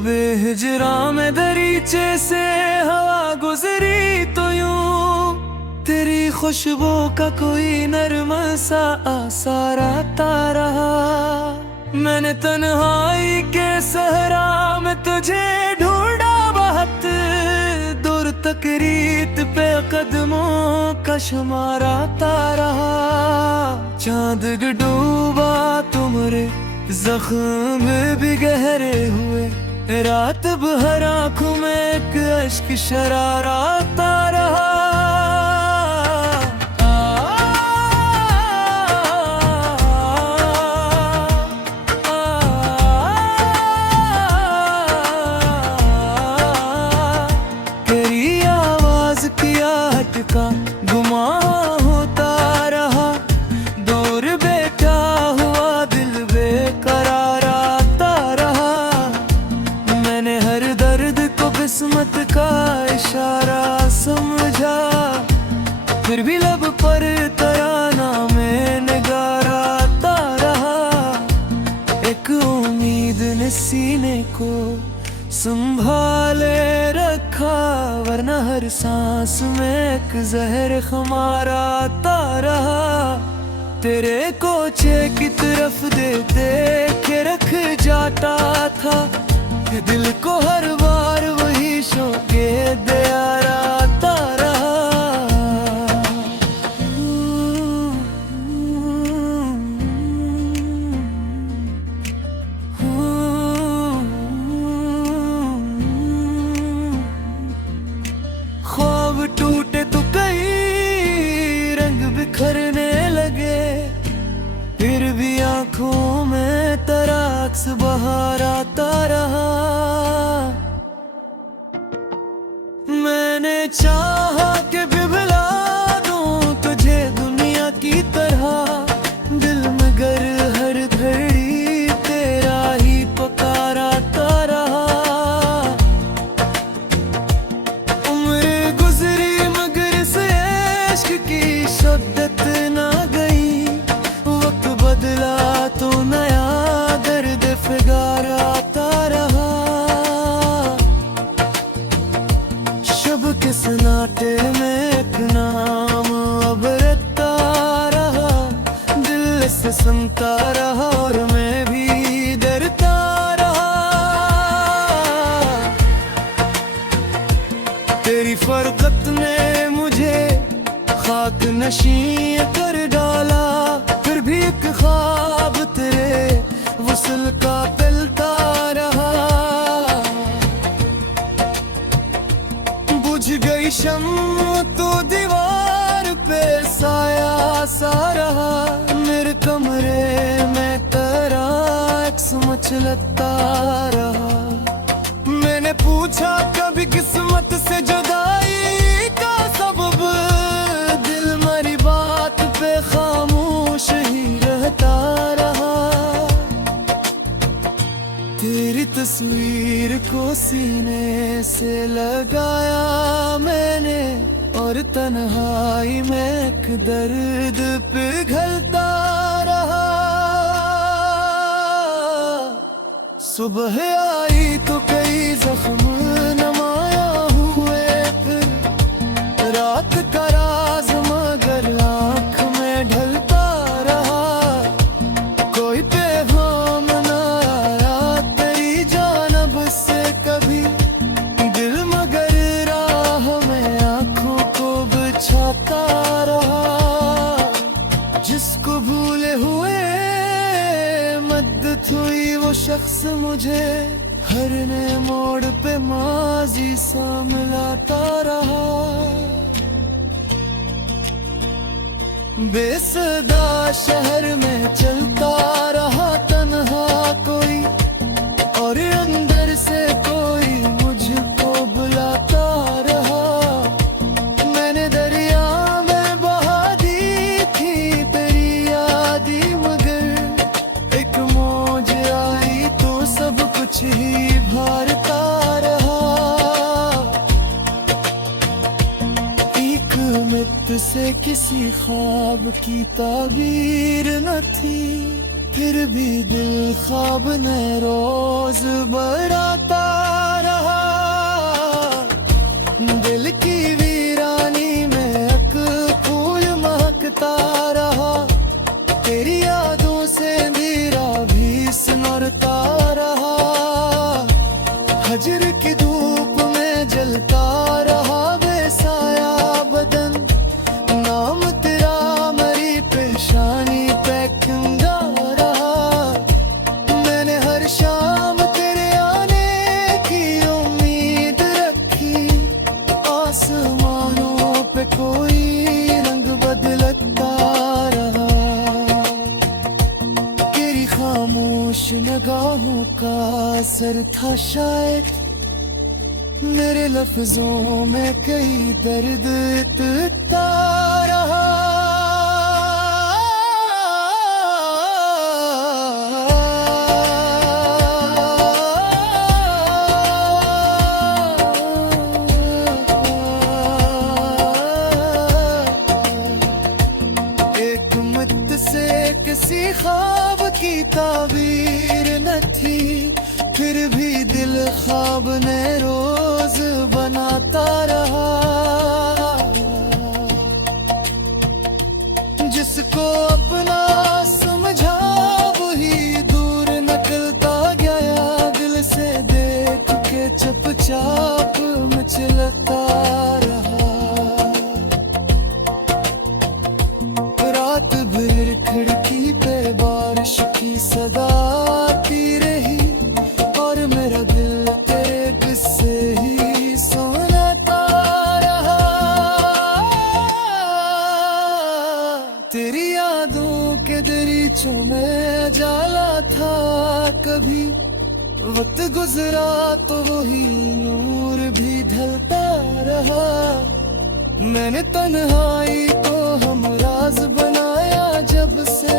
बे हिजरा में दरीचे से हवा गुजरी तो यूं तेरी खुशबू का कोई नरम सा आसार आता रहा। मैंने तन्हाई के सहरा में तुझे ढूंढा बहुत दूर तक रीत पे कदमों का शुमार आता रहा। चांद डूबा तुमरे जख्म भी गहरे हुए, रात भर आँखों में एक अश्क शरारा आता रहा। तेरी आवाज की आहट का गुमा होता रहा, दूर बैठा हुआ दिल बेकरार आता रहा। मैंने हर दर्द को किस्मत का इशारा समझा, फिर भी लब पर तराना में नगारा आता रहा। एक उम्मीद ने सीने को संभाले रखा, वरना हर सांस में एक जहर खुमार आता रहा। तेरे कोचे की तरफ दे के रख जाता था, दिल को हर बार वही शौके दयार आता रहा। ख्वाब टूटे तो कई रंग बिखरने लगे, फिर भी आंखों में तेरा अक्स बहार आता रहा। मैंने चाहा कि बिभला दूं तुझे दुनिया की तरह, दिल मगर हर घड़ी तेरा ही पुकार आता रहा। उम्र गुजरी मगर इस इश्क की शिद्दत ना गई, वक्त बदला तो नया दर्द फिगार आता रहा। शब के सन्नाटे में एक नाम अब रहता रहा, दिल से सुनता रहा और मैं भी डरता रहा। तेरी फरकत ने मुझे खाक नशी कर डाला, फिर भी एक ख्वाब तेरे वसल का पिलता रहा। बुझ गई शम्म तो दीवार पे साया सा रहा, मेरे कमरे में तेरा अक्स मचलता रहा। मैंने पूछा कभी किस्मत से जुदाई का सबब, दिल मरी बात पे खामोश ही रहता रहा। तेरी तस्वीर को सीने से लगाया मैंने, और तन्हाई में एक दर्द पिघलता रहा। सुबह आई तो कई जख्म नमाया हुए, फिर रात का राज मगर आँख में ढलता रहा। कोई पैगाम न आया तेरी जानब से कभी, दिल मगर राह में आँखों को बिछाता रहा। जिसको भूले हुए मदद हुई वो शख्स मुझे हर नए मोड़ पे माजी सा मिलाता रहा। बेसदा शहर में चलता रहा तन्हा कोई, और अंदर से कोई मुझको बुलाता रहा। मैंने दरिया में बहा दी थी तेरी यादी, मगर एक मौज आई तो सब कुछ ही भारता रहा। एक मित से किसी ख्वाब की ताबीर न थी, फिर भी दिल ख्वाब ने रोज बराता दिल की वीरानी में एक फूल महकता रहा, तेरी यादों से मेरा भी सिमरता रहा। हजर की धूप में जलता रहा बेसाया बदन, नाम तेरा मेरी पेशानी पे खिंगा रहा। मैंने हर शाम तेरे आने की उम्मीद रखी, आसमानों पे कोई रंग बदलता रहा। तेरी खामोश निगाहों का असर था शायद, मेरे लफ्जों में कई दर्द इतना रहा। एक मत से किसी ख्वाब की ताबीर न थी, फिर भी दिल ख्वाब ने रोज बनाता रहा। जिसको अपना समझा वही दूर निकलता गया, दिल से देख के चुपचाप मचलता रहा। रात भर खिड़की पे बारिश की सदा आती रही, और मेरा दिल तेरे किस्से ही सुनता रहा। तेरी यादों के दरीचों में जाला था कभी, वक्त गुजरा तो वही नूर भी ढलता रहा। मैंने तन्हाई को हमराज बनाया जब से,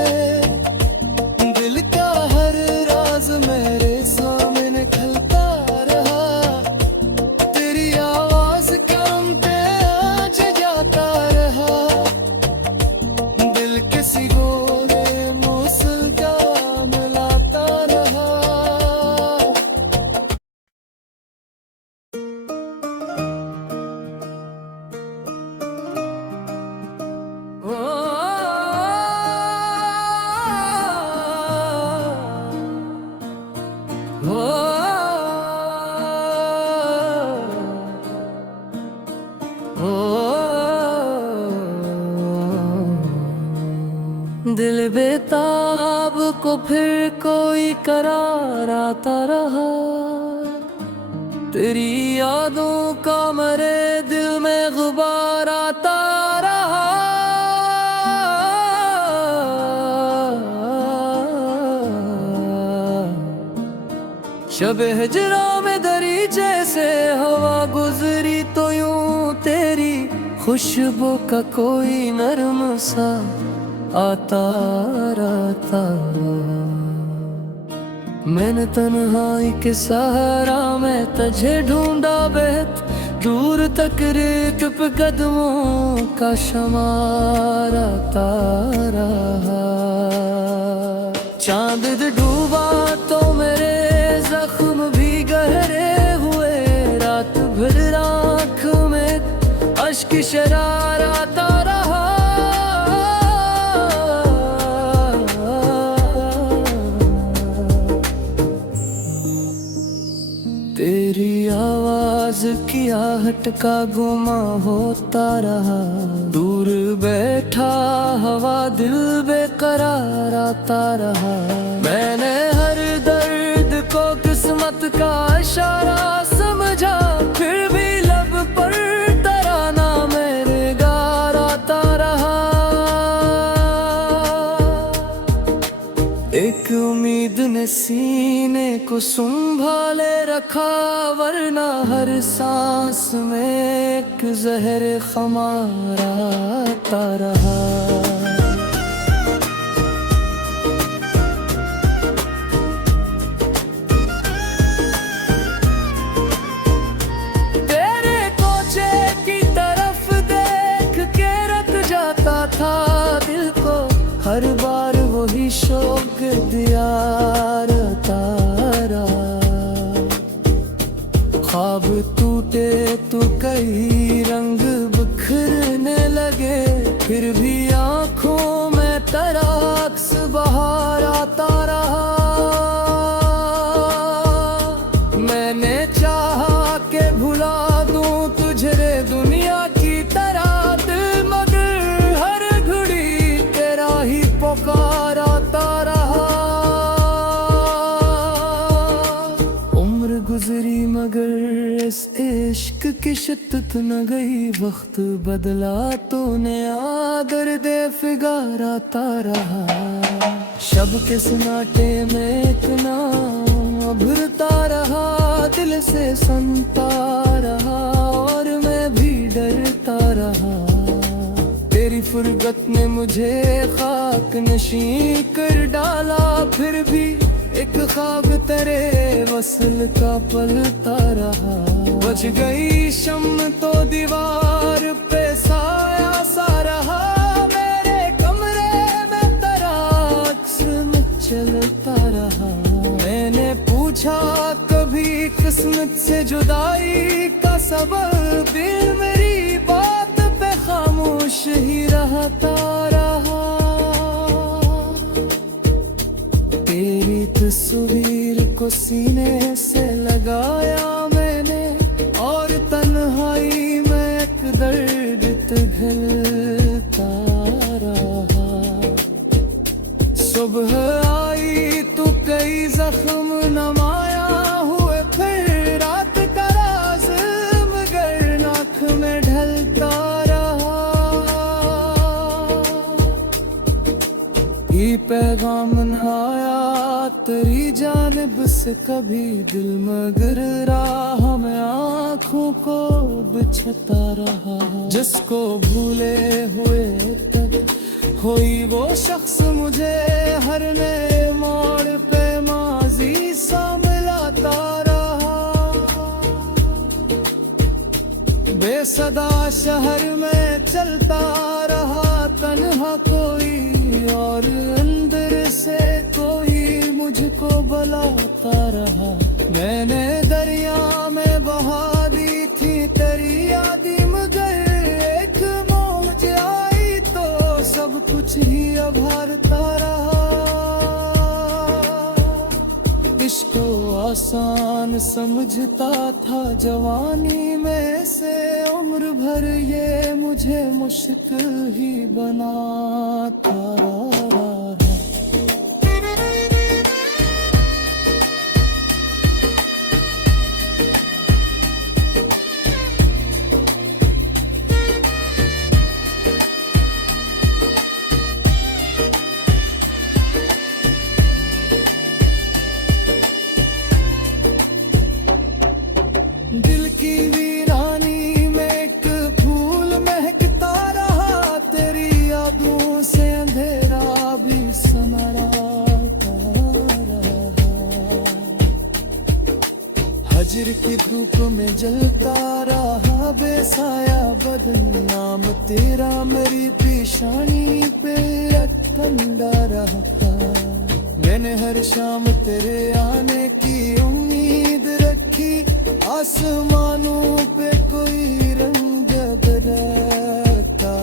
दिल का हर राज मेरे सामने खलता रहा। तेरी आवाज काम पे आज जाता रहा, दिल किसी गोरे मौसल का मिलाता रहा। दिल बेताब को फिर कोई करार आता रहा, तेरी यादों का मेरे दिल में गुबार आता रहा। शब हिजरा में दरीचे से हवा गुजरी तो यूं तेरी खुशबू का कोई नरम सा आता रहता। मैंने तन्हाई के सहारा में तुझे ढूंढा बेहद दूर तक, रेत पे कदमों का शुमार आता रहा। चांद डूबा तो मेरे जख्म भी गहरे हुए, रात भर आँख में अश्क शरार आता रहा। तेरी आवाज की आहट का गुमा होता रहा, दूर बैठा हवा दिल बेकरार आता रहा। मैंने हर दर्द को किस्मत का इशारा समझा, फिर भी लब पर तराना मेरे गार आता रहा। एक उम्मीद ने सीने को संभाले रखा, वरना हर सांस में एक जहर खमार आता रहा। तेरे कोचे की तरफ देख के रख जाता था दिल को, हर बार वही शौक दिया तारा। ख्वाब टूटे तो कई रंग बिखरने लगे, फिर भी आंखों में तेरा अक्स बाहर आता रहा। मैंने चाहा के भुला दूं तुझे रे दुनिया की तरह, दिल मगर हर घड़ी तेरा ही पुकार आता रहा। उम्र गुजरी मगर इस इश्क की शिद्दत न गई, वक्त बदला तूने आदर दे फिगार आता रहा। शब के सन्नाटे में एक नाम उभरता रहा, दिल से सुनता रहा और मैं भी डरता रहा। तेरी फुरगत ने मुझे खाक नशीं कर डाला, फिर भी एक ख्वाब तेरे वसल का पलता रहा। बच गई शम्म तो दीवार पे साया सा रहा, मेरे कमरे में तेरा अक्स में चलता रहा। मैंने पूछा कभी किस्मत से जुदाई का सबब, दिल मेरी बात पे खामोश ही रहता रहा। तेरी तस्वीर को सीने से लगाया मैंने, और तन्हाई में एक दर्द पिघलता रहा। सुबह आई तो कई जख्म नमाया हुए, फिर रात का राज मगर नाक में ढलता रहा। ये पैगाम आया तेरी जानिब से कभी, दिल मगर राह में आँखों को बिछता रहा। जिसको भूले हुए तक कोई वो शख्स मुझे हर नए मोड़ पे माजी सा मिलाता रहा। बेसदा शहर में चलता रहा तन्हा कोई, और अंदर से कोई मुझको बुलाता रहा। मैंने दरिया में बहा दी थी तेरी यादी, मगर एक मौज आई तो सब कुछ ही अभारता रहा। इश्क को आसान समझता था जवानी में से, उम्र भर ये मुझे मुश्किल ही बनाता रहा। दिल की वीरानी में एक फूल महकता रहा, तेरी यादों से अंधेरा भी सनराता रहा। हजर की धूप में जलता रहा बेसाया बदन, नाम तेरा मेरी पेशानी पे ठंडा रहता। मैंने हर शाम तेरे आने की उम्मीद रखी, आसमानों पे कोई रंग बदलता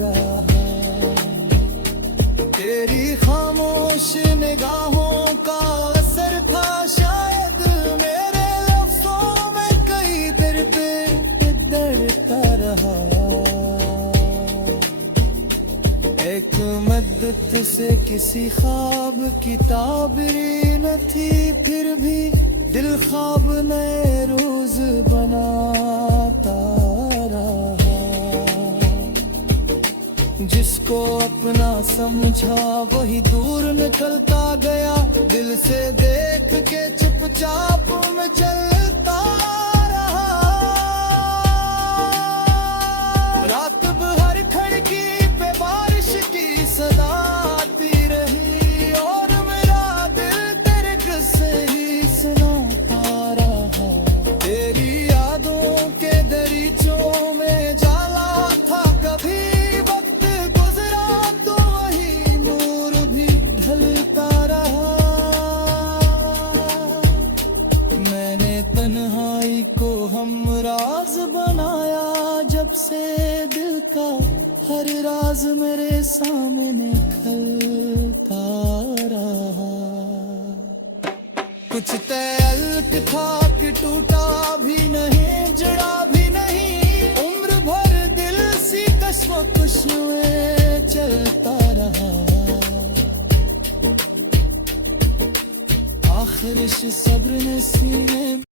रहा। तेरी खामोश निगाहों का असर था शायद, मेरे लफ्जों में कई दर्द दर्दता रहा। एक मद्दत से किसी ख्वाब की ताबीर न थी, फिर भी दिल ख्वाब नए रोज बनाता रहा। जिसको अपना समझा वही दूर निकलता गया, दिल से देख के चुपचाप में चलता रहा। रात भर खिड़की पे बारिश की सदा आती रही, और मेरा दिल तेरे गुस्से ही सुनाता रहा। तेरी यादों के दरीचों में जाला था कभी, वक्त गुजरा तो वही नूर भी ढलता रहा। मैंने तन्हा को हम राज बनाया, जब से दिल का हर राज मेरे सामने खलता रहा। कुछ तल्ख था कि टूटा भी नहीं, जुड़ा भी नहीं, उम्र भर दिल सी कश्मकश में चलता रहा। आखिर इस सब्र ने सीने